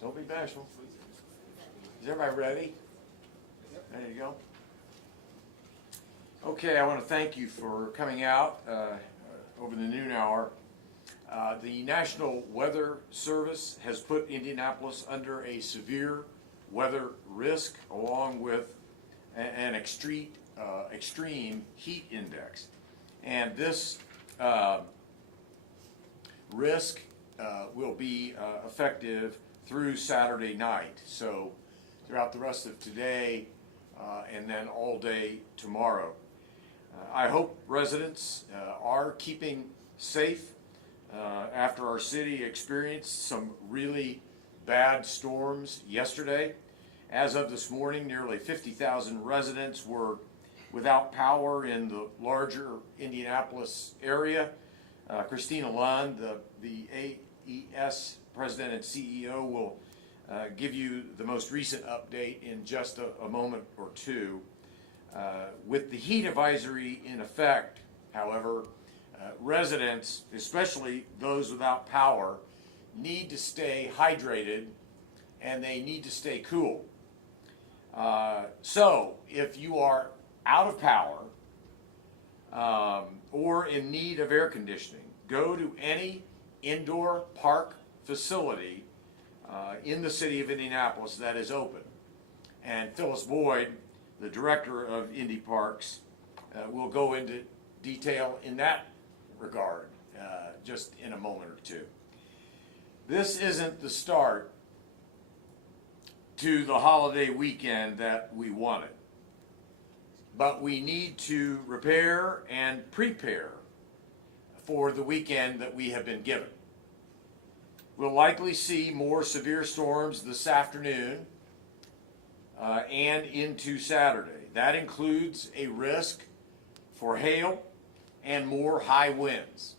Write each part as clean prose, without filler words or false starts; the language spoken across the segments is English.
Don't be bashful. Is everybody ready? There you go. Okay, I want to thank you for coming out over the noon hour. The National Weather Service has put Indianapolis under a severe weather risk along with an extreme heat index. And this risk will be effective through Saturday night. So throughout the rest of today and then all day tomorrow. I hope residents are keeping safe after our city experienced some really bad storms yesterday. As of this morning, nearly 50,000 residents were without power in the larger Indianapolis area. Christina Lund, the AES President and CEO, will give you the most recent update in just a moment or two. With the heat advisory in effect, however, residents, especially those without power, need to stay hydrated and they need to stay cool. So if you are out of power or in need of air conditioning, go to any indoor park facility in the city of Indianapolis that is open. And Phyllis Boyd, the director of Indy Parks, will go into detail in that regard just in a moment or two. This isn't the start to the holiday weekend that we wanted, but we need to repair and prepare for the weekend that we have been given. We'll likely see more severe storms this afternoon and into Saturday. That includes a risk for hail and more high winds.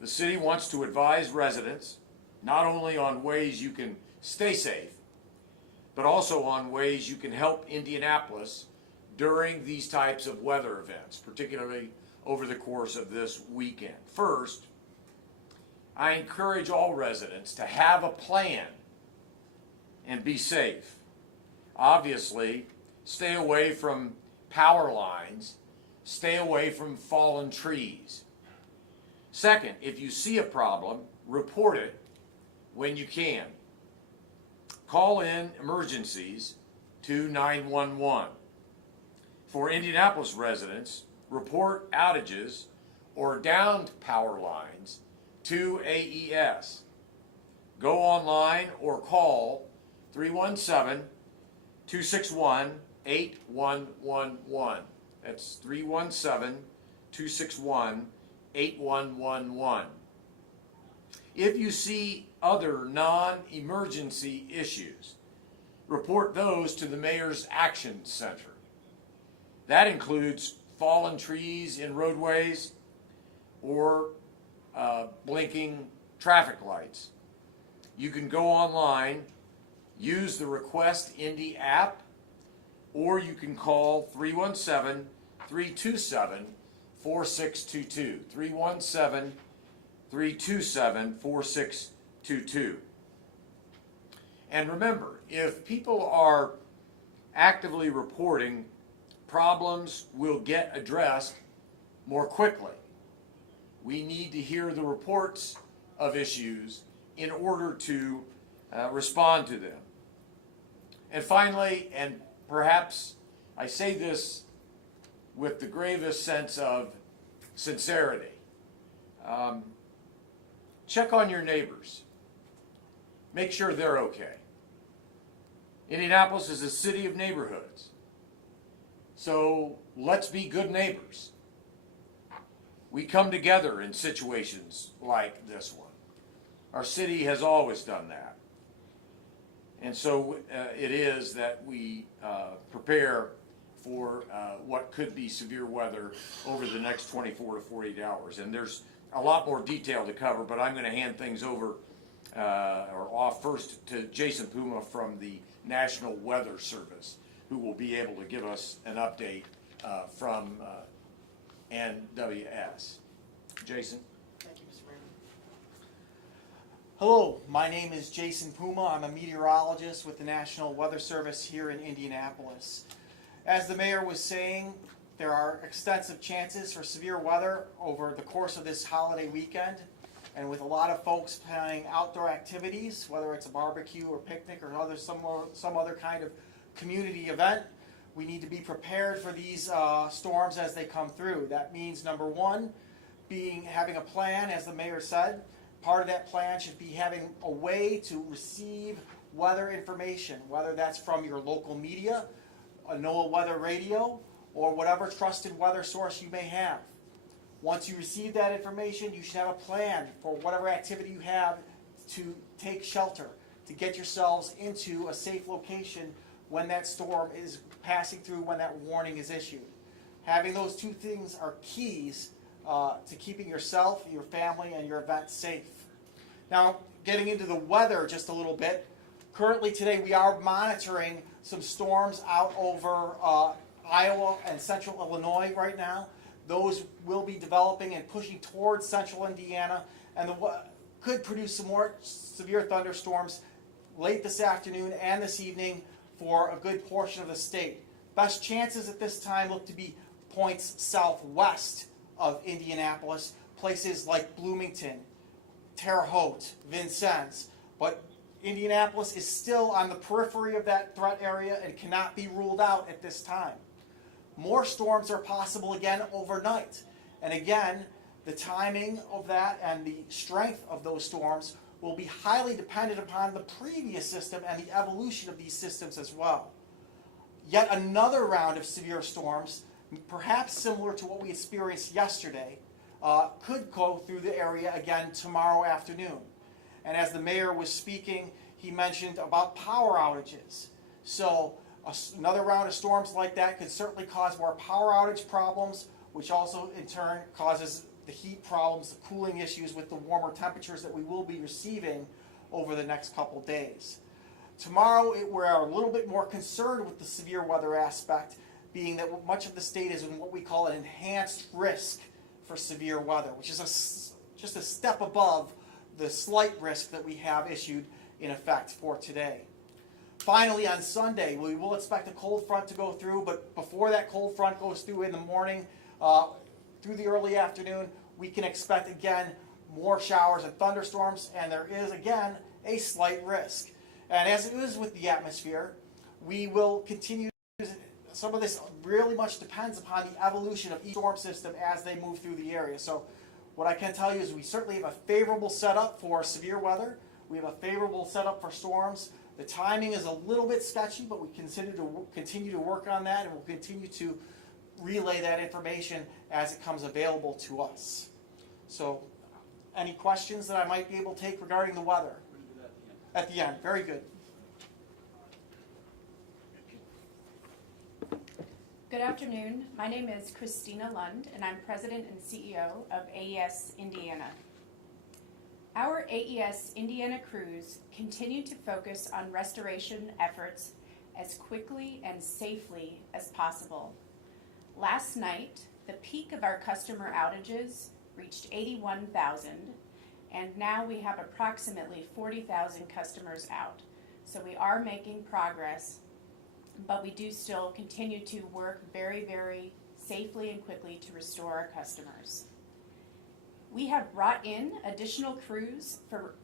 The city wants to advise residents not only on ways you can stay safe, but also on ways you can help Indianapolis during these types of weather events, particularly over the course of this weekend. First, I encourage all residents to have a plan and be safe. Obviously, stay away from power lines, stay away from fallen trees. Second, if you see a problem, report it when you can. Call in emergencies to 911. For Indianapolis residents, report outages or downed power lines to AES. Go online or call 317-261-8111. That's 317-261-8111. If you see other non-emergency issues, report those to the Mayor's Action Center. That includes fallen trees in roadways or blinking traffic lights. You can go online, use the Request Indy app, or you can call 317-327-4622. 317-327-4622. And remember, if people are actively reporting, problems will get addressed more quickly. We need to hear the reports of issues in order to respond to them. And finally, and perhaps I say this with the gravest sense of sincerity, check on your neighbors. Make sure they're okay. Indianapolis is a city of neighborhoods. So let's be good neighbors. We come together in situations like this one. Our city has always done that. And so it is that we prepare for what could be severe weather over the next 24 to 48 hours. And there's a lot more detail to cover, but I'm going to hand things over or off first to Jason Puma from the National Weather Service, who will be able to give us an update from NWS. Jason? Thank you, Mr. Mayor. Hello, my name is Jason Puma. I'm a meteorologist with the National Weather Service here in Indianapolis. As the mayor was saying, there are extensive chances for severe weather over the course of this holiday weekend, and with a lot of folks planning outdoor activities, whether it's a barbecue or picnic or some other kind of community event, we need to be prepared for these storms as they come through. That means, number one, having a plan, as the mayor said. Part of that plan should be having a way to receive weather information, whether that's from your local media, a NOAA weather radio, or whatever trusted weather source you may have. Once you receive that information, you should have a plan for whatever activity you have to take shelter, to get yourselves into a safe location when that storm is passing through, when that warning is issued. Having those two things are keys to keeping yourself, your family, and your event safe. Now, getting into the weather just a little bit, currently today we are monitoring some storms out over Iowa and central Illinois right now. Those will be developing and pushing towards central Indiana, and could produce some more severe thunderstorms late this afternoon and this evening for a good portion of the state. Best chances at this time look to be points southwest of Indianapolis, places like Bloomington, Terre Haute, Vincennes, but Indianapolis is still on the periphery of that threat area and cannot be ruled out at this time. More storms are possible again overnight, and again, the timing of that and the strength of those storms will be highly dependent upon the previous system and the evolution of these systems as well. Yet another round of severe storms, perhaps similar to what we experienced yesterday, could go through the area again tomorrow afternoon. And as the mayor was speaking, he mentioned about power outages. So another round of storms like that could certainly cause more power outage problems, which also in turn causes the heat problems, the cooling issues with the warmer temperatures that we will be receiving over the next couple days. Tomorrow, we're a little bit more concerned with the severe weather aspect, being that much of the state is in what we call an enhanced risk for severe weather, which is just a step above the slight risk that we have issued in effect for today. Finally, on Sunday, we will expect a cold front to go through, but before that cold front goes through in the morning, through the early afternoon, we can expect again more showers and thunderstorms, and there is again a slight risk. And as it is with the atmosphere, we will continue. Some of this really much depends upon the evolution of each storm system as they move through the area. So what I can tell you is we certainly have a favorable setup for severe weather. We have a favorable setup for storms. The timing is a little bit sketchy, but we continue to work on that, and we'll continue to relay that information as it comes available to us. So any questions that I might be able to take regarding the weather? We're going to do that At the end. Very good. Good afternoon. My name is Christina Lund, and I'm President and CEO of AES Indiana. Our AES Indiana crews continue to focus on restoration efforts as quickly and safely as possible. Last night, the peak of our customer outages reached 81,000, and now we have approximately 40,000 customers out. So we are making progress, but we do still continue to work very, very safely and quickly to restore our customers. We have brought in additional crews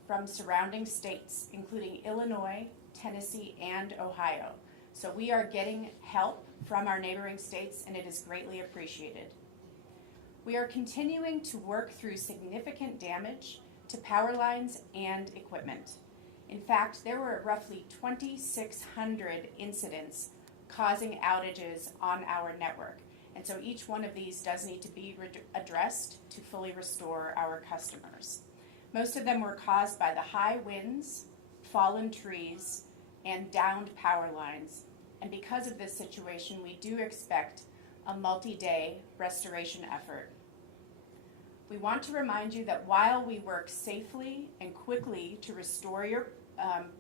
from surrounding states, including Illinois, Tennessee, and Ohio. So we are getting help from our neighboring states, and it is greatly appreciated. We are continuing to work through significant damage to power lines and equipment. In fact, there were roughly 2,600 incidents causing outages on our network. And so each one of these does need to be addressed to fully restore our customers. Most of them were caused by the high winds, fallen trees, and downed power lines. And because of this situation, we do expect a multi-day restoration effort. We want to remind you that while we work safely and quickly to restore your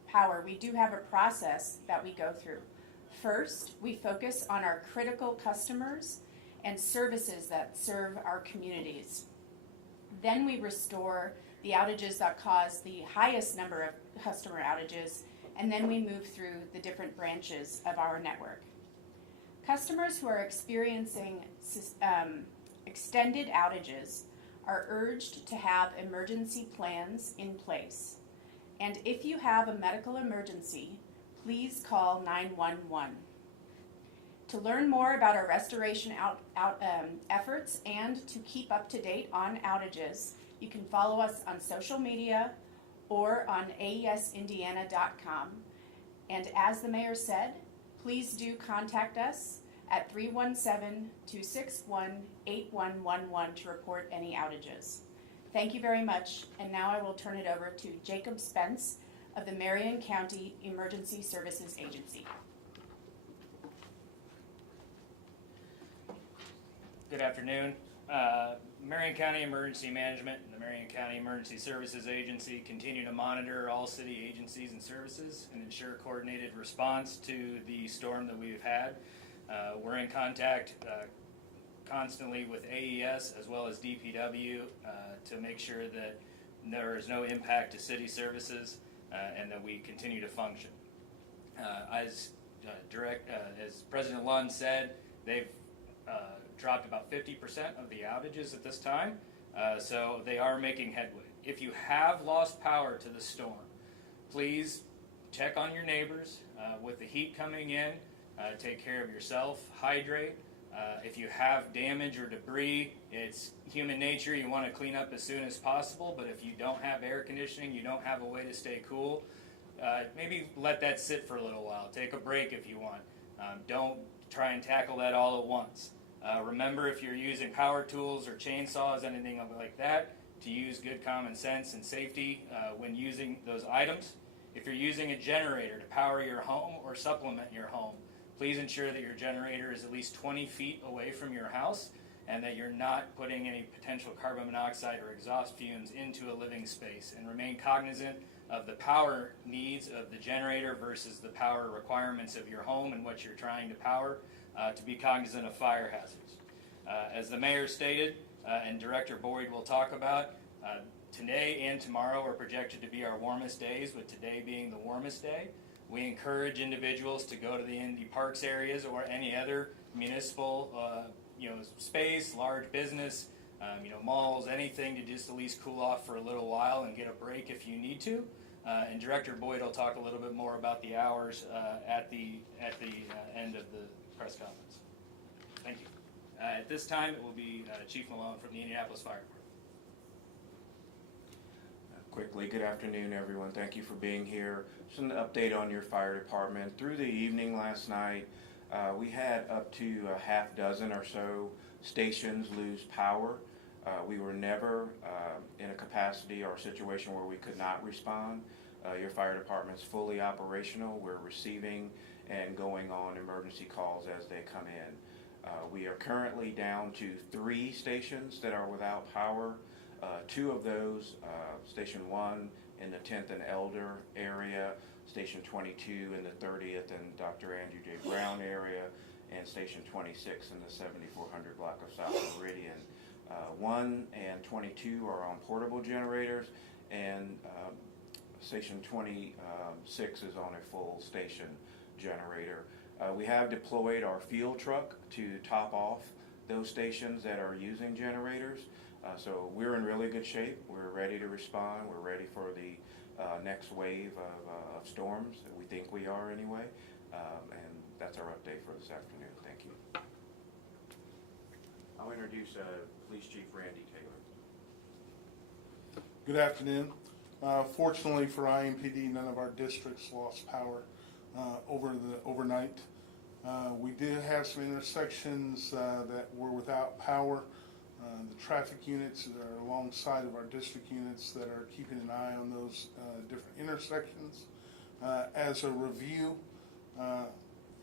power, we do have a process that we go through. First, we focus on our critical customers and services that serve our communities. Then we restore the outages that cause the highest number of customer outages, and then we move through the different branches of our network. Customers who are experiencing extended outages are urged to have emergency plans in place. And if you have a medical emergency, please call 911. To learn more about our restoration efforts and to keep up to date on outages, you can follow us on social media or on aesindiana.com. And as the mayor said, please do contact us at 317-261-8111 to report any outages. Thank you very much, and now I will turn it over to Jacob Spence of the Marion County Emergency Services Agency. Good afternoon. Marion County Emergency Management and the Marion County Emergency Services Agency continue to monitor all city agencies and services and ensure coordinated response to the storm that we've had. We're in contact constantly with AES as well as DPW to make sure that there is no impact to city services and that we continue to function. As President Lund said, they've dropped about 50% of the outages at this time, so they are making headway. If you have lost power to the storm, please check on your neighbors. With the heat coming in, take care of yourself, hydrate. If you have damage or debris, it's human nature, you want to clean up as soon as possible, but if you don't have air conditioning, you don't have a way to stay cool, maybe let that sit for a little while. Take a break if you want. Don't try and tackle that all at once. Remember, if you're using power tools or chainsaws, anything like that, to use good common sense and safety when using those items. If you're using a generator to power your home or supplement your home, please ensure that your generator is at least 20 feet away from your house and that you're not putting any potential carbon monoxide or exhaust fumes into a living space, and remain cognizant of the power needs of the generator versus the power requirements of your home and what you're trying to power, to be cognizant of fire hazards. As the mayor stated, and Director Boyd will talk about, today and tomorrow are projected to be our warmest days, with today being the warmest day. We encourage individuals to go to the Indy Parks areas or any other municipal space, large business, malls, anything to just at least cool off for a little while and get a break if you need to. And Director Boyd will talk a little bit more about the hours at the end of the press conference. Thank you. At this time, it will be Chief Malone from the Indianapolis Fire Department. Quickly, good afternoon, everyone. Thank you for being here. Just an update on your fire department. Through the evening last night, we had up to a half dozen or so stations lose power. We were never in a capacity or a situation where we could not respond. Your fire department's fully operational. We're receiving and going on emergency calls as they come in. We are currently down to 3 stations that are without power. 2 of those, Station 1 in the 10th and Elder area, Station 22 in the 30th and Dr. Andrew J. Brown area, and Station 26 in the 7400 block of South Meridian. 1 and 22 are on portable generators, and Station 26 is on a full station generator. We have deployed our field truck to top off those stations that are using generators. So we're in really good shape. We're ready to respond. We're ready for the next wave of storms. We think we are anyway. And that's our update for this afternoon. Thank you. I'll introduce Police Chief Randy Taylor. Good afternoon. Fortunately for IMPD, none of our districts lost power overnight. We did have some intersections that were without power. The traffic units that are alongside of our district units that are keeping an eye on those different intersections. As a review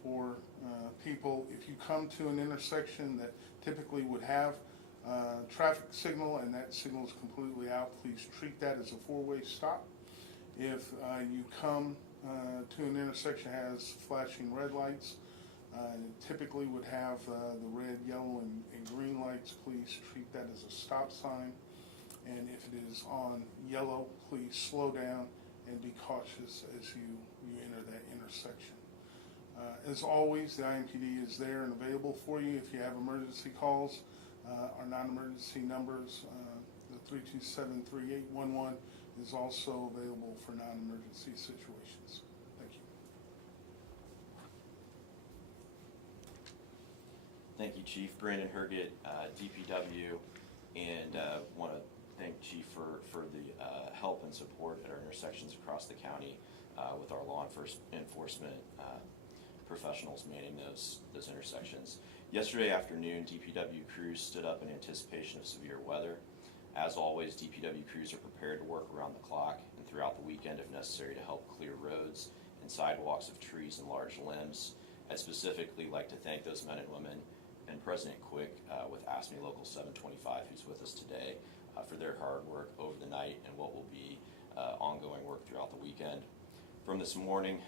for people, if you come to an intersection that typically would have traffic signal and that signal is completely out, please treat that as a 4-way stop. If you come to an intersection that has flashing red lights, it typically would have the red, yellow, and green lights, please treat that as a stop sign. And if it is on yellow, please slow down and be cautious as you enter that intersection. As always, the IMPD is there and available for you if you have emergency calls. Our non-emergency numbers, the 327-3811, is also available for non-emergency situations. Thank you. Thank you, Chief. Brandon Herget, DPW, and want to thank Chief for the help and support at our intersections across the county with our law enforcement professionals manning those intersections. Yesterday afternoon, DPW crews stood up in anticipation of severe weather. As always, DPW crews are prepared to work around the clock and throughout the weekend if necessary to help clear roads and sidewalks of trees and large limbs. I'd specifically like to thank those men and women and President Quick with ASME Local 725, who's with us today, for their hard work over the night and what will be ongoing work throughout the weekend. From this morning,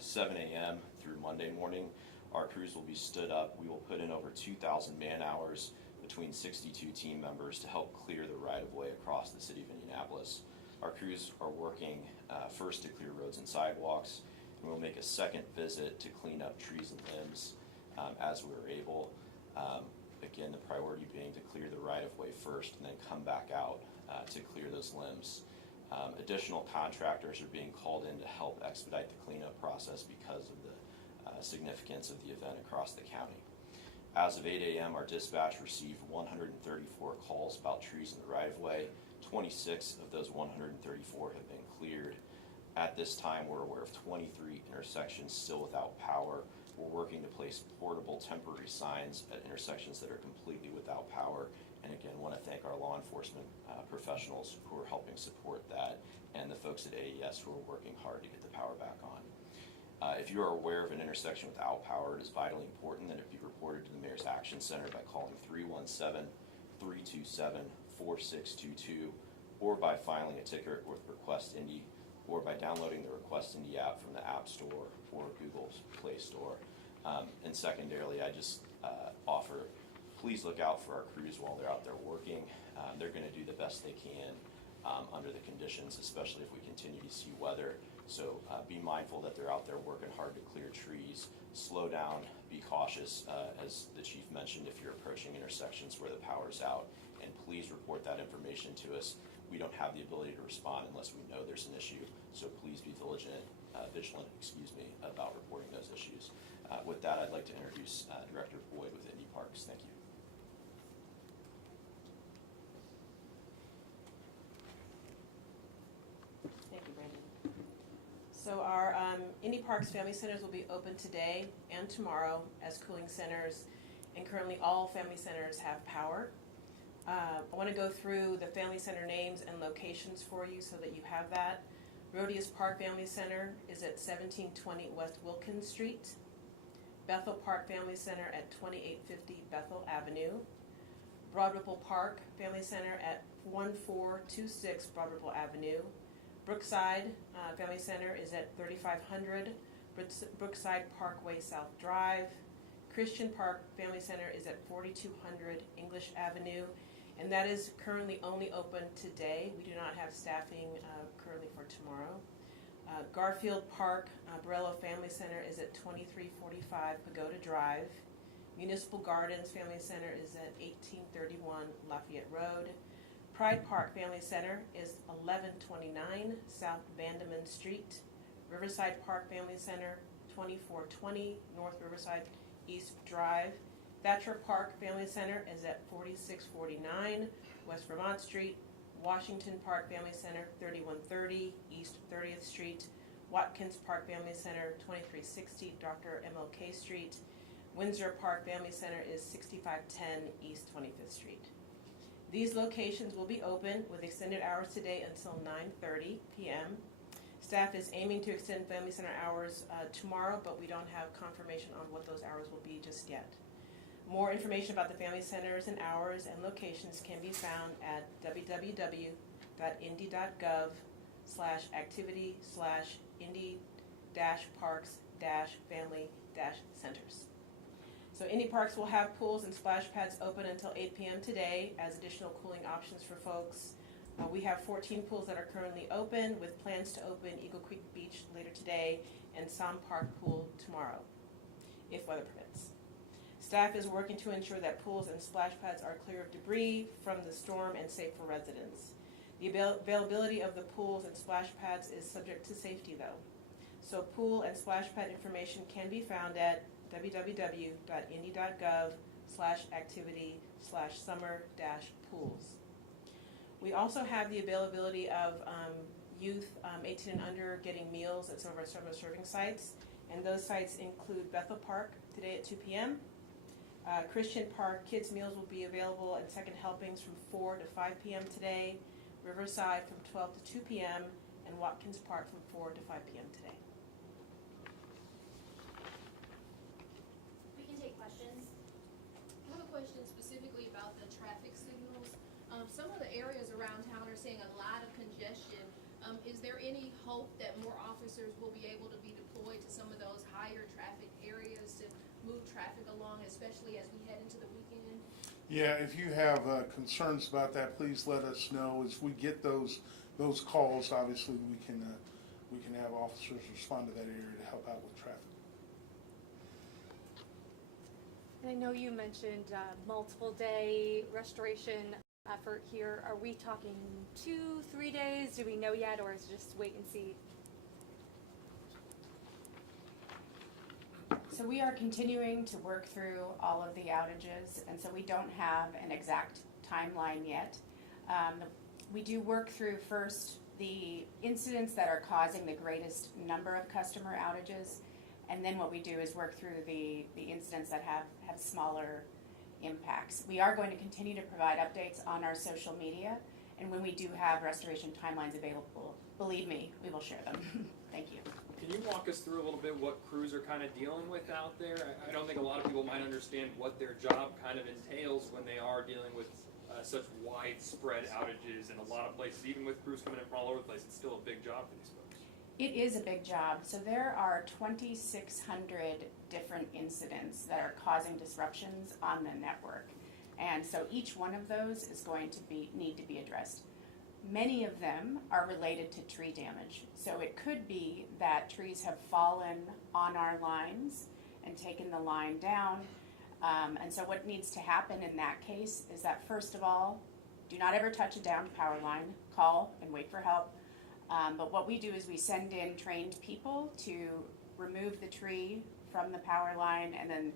7 a.m. through Monday morning, our crews will be stood up. We will put in over 2,000 man hours between 62 team members to help clear the right-of-way across the city of Indianapolis. Our crews are working first to clear roads and sidewalks, and we'll make a second visit to clean up trees and limbs as we're able. Again, the priority being to clear the right-of-way first and then come back out to clear those limbs. Additional contractors are being called in to help expedite the cleanup process because of the significance of the event across the county. As of 8 a.m., our dispatch received 134 calls about trees in the right-of-way. 26 of those 134 have been cleared. At this time, we're aware of 23 intersections still without power. We're working to place portable temporary signs at intersections that are completely without power. And again, want to thank our law enforcement professionals who are helping support that, and the folks at AES who are working hard to get the power back on. If you are aware of an intersection without power, it is vitally important that it be reported to the Mayor's Action Center by calling 317-327-4622, or by filing a ticket with Request Indy, or by downloading the Request Indy app from the App Store or Google's Play Store. And secondarily, I just offer, please look out for our crews while they're out there working. They're going to do the best they can under the conditions, especially if we continue to see weather. So be mindful that they're out there working hard to clear trees. Slow down, be cautious, as the Chief mentioned, if you're approaching intersections where the power's out, and please report that information to us. We don't have the ability to respond unless we know there's an issue, so please be vigilant, about reporting those issues. With that, I'd like to introduce Director Boyd with Indy Parks. Thank you. Thank you, Brandon. So our Indy Parks Family Centers will be open today and tomorrow as cooling centers, and currently all family centers have power. I want to go through the family center names and locations for you so that you have that. Rhodius Park Family Center is at 1720 West Wilkins Street. Bethel Park Family Center at 2850 Bethel Avenue. Broad Ripple Park Family Center at 1426 Broad Ripple Avenue. Brookside Family Center is at 3500 Brookside Parkway South Drive. Christian Park Family Center is at 4200 English Avenue, and that is currently only open today. We do not have staffing currently for tomorrow. Garfield Park Borello Family Center is at 2345 Pagoda Drive. Municipal Gardens Family Center is at 1831 Lafayette Road. Pride Park Family Center is 1129 South Vandeman Street. Riverside Park Family Center, 2420 North Riverside East Drive. Thatcher Park Family Center is at 4649 West Vermont Street. Washington Park Family Center, 3130 East 30th Street. Watkins Park Family Center, 2360 Dr. MLK Street. Windsor Park Family Center is 6510 East 25th Street. These locations will be open with extended hours today until 9:30 p.m. Staff is aiming to extend Family Center hours tomorrow, but we don't have confirmation on what those hours will be just yet. More information about the Family Centers and hours and locations can be found at www.indy.gov/activity/indy-parks-family-centers. So Indy Parks will have pools and splash pads open until 8 p.m. today as additional cooling options for folks. We have 14 pools that are currently open, with plans to open Eagle Creek Beach later today and Sound Park Pool tomorrow, if weather permits. Staff is working to ensure that pools and splash pads are clear of debris from the storm and safe for residents. The availability of the pools and splash pads is subject to safety though. So pool and splash pad information can be found at www.indy.gov/activity/summer-pools. We also have the availability of youth 18 and under getting meals at some of our summer serving sites, and those sites include Bethel Park today at 2 p.m. Christian Park kids meals will be available and second helpings from 4 to 5 p.m. today, Riverside from 12 to 2 p.m., and Watkins Park from 4 to 5 p.m. today. We can take questions. I have a question specifically about the traffic signals. Some of the areas around town are seeing a lot of congestion. Is there any hope that more officers will be able to be deployed to some of those higher traffic areas to move traffic along, especially as we head into the weekend? Yeah, if you have concerns about that, please let us know. As we get those calls, obviously we can have officers respond to that area to help out with traffic. And I know you mentioned multiple day restoration effort here. Are we talking 2-3 days? Do we know yet, or is it just wait and see? So we are continuing to work through all of the outages, and so we don't have an exact timeline yet. We do work through first the incidents that are causing the greatest number of customer outages, and then what we do is work through the incidents that have smaller impacts. We are going to continue to provide updates on our social media, and when we do have restoration timelines available, believe me, we will share them. Thank you. Can you walk us through a little bit what crews are kind of dealing with out there? I don't think a lot of people might understand what their job kind of entails when they are dealing with such widespread outages in a lot of places. Even with crews coming in from all over the place, it's still a big job for these folks. It is a big job. So there are 2,600 different incidents that are causing disruptions on the network. And so each one of those is going to need to be addressed. Many of them are related to tree damage. So it could be that trees have fallen on our lines and taken the line down. And so what needs to happen in that case is that, first of all, do not ever touch a downed power line. Call and wait for help. But what we do is we send in trained people to remove the tree from the power line and then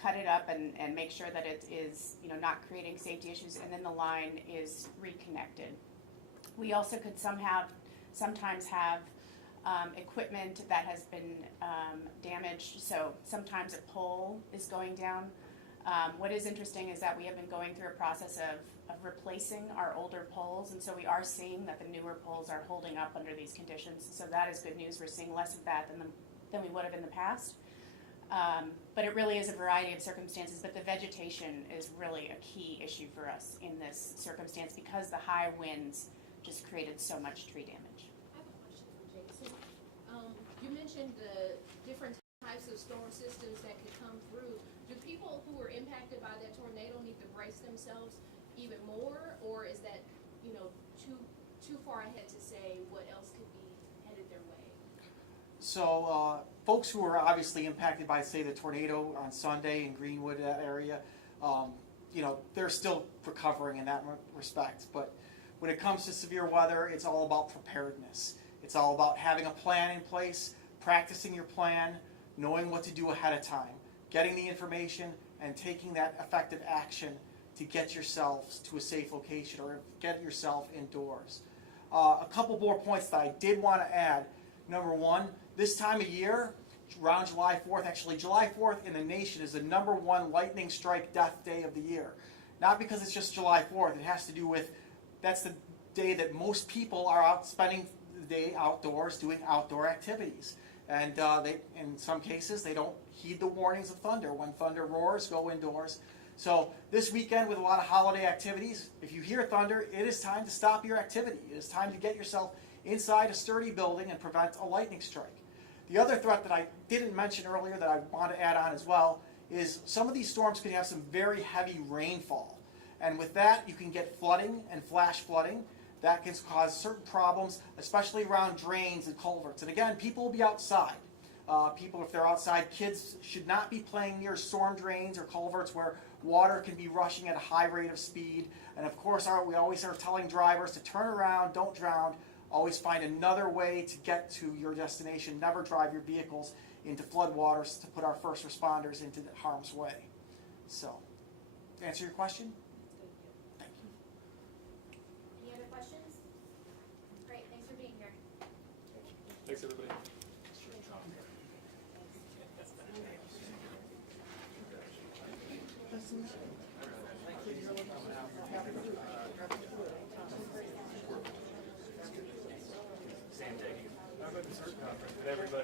cut it up and make sure that it is, not creating safety issues, and then the line is reconnected. We also could sometimes have equipment that has been damaged, so sometimes a pole is going down. What is interesting is that we have been going through a process of replacing our older poles, and so we are seeing that the newer poles are holding up under these conditions. So that is good news. We're seeing less of that than we would have in the past. But it really is a variety of circumstances, but the vegetation is really a key issue for us in this circumstance because the high winds just created so much tree damage. I have a question for Jason. You mentioned the different types of storm systems that could come through. Do people who were impacted by that tornado need to brace themselves even more, or is that, too far ahead to say what else could be headed their way? So folks who were obviously impacted by, say, the tornado on Sunday in Greenwood, that area, they're still recovering in that respect. But when it comes to severe weather, it's all about preparedness. It's all about having a plan in place, practicing your plan, knowing what to do ahead of time, getting the information, and taking that effective action to get yourselves to a safe location or get yourself indoors. A couple more points that I did want to add. Number one, this time of year, around July 4th, actually July 4th in the nation is the #1 lightning strike death day of the year. Not because it's just July 4th, it has to do with that's the day that most people are out spending the day outdoors doing outdoor activities. And in some cases, they don't heed the warnings of thunder. When thunder roars, go indoors. So this weekend with a lot of holiday activities, if you hear thunder, it is time to stop your activity. It is time to get yourself inside a sturdy building and prevent a lightning strike. The other threat that I didn't mention earlier that I want to add on as well is some of these storms can have some very heavy rainfall. And with that, you can get flooding and flash flooding. that can cause certain problems, especially around drains and culverts. And again, people will be outside. People, if they're outside, kids should not be playing near storm drains or culverts where water can be rushing at a high rate of speed. And of course, we always are telling drivers to turn around, don't drown, always find another way to get to your destination. Never drive your vehicles into floodwaters to put our first responders into harm's way. So, to answer your question? Thank you. Any other questions? Great, thanks for being here. Thanks, everybody. Same thing. How about the CERT conference? Did everybody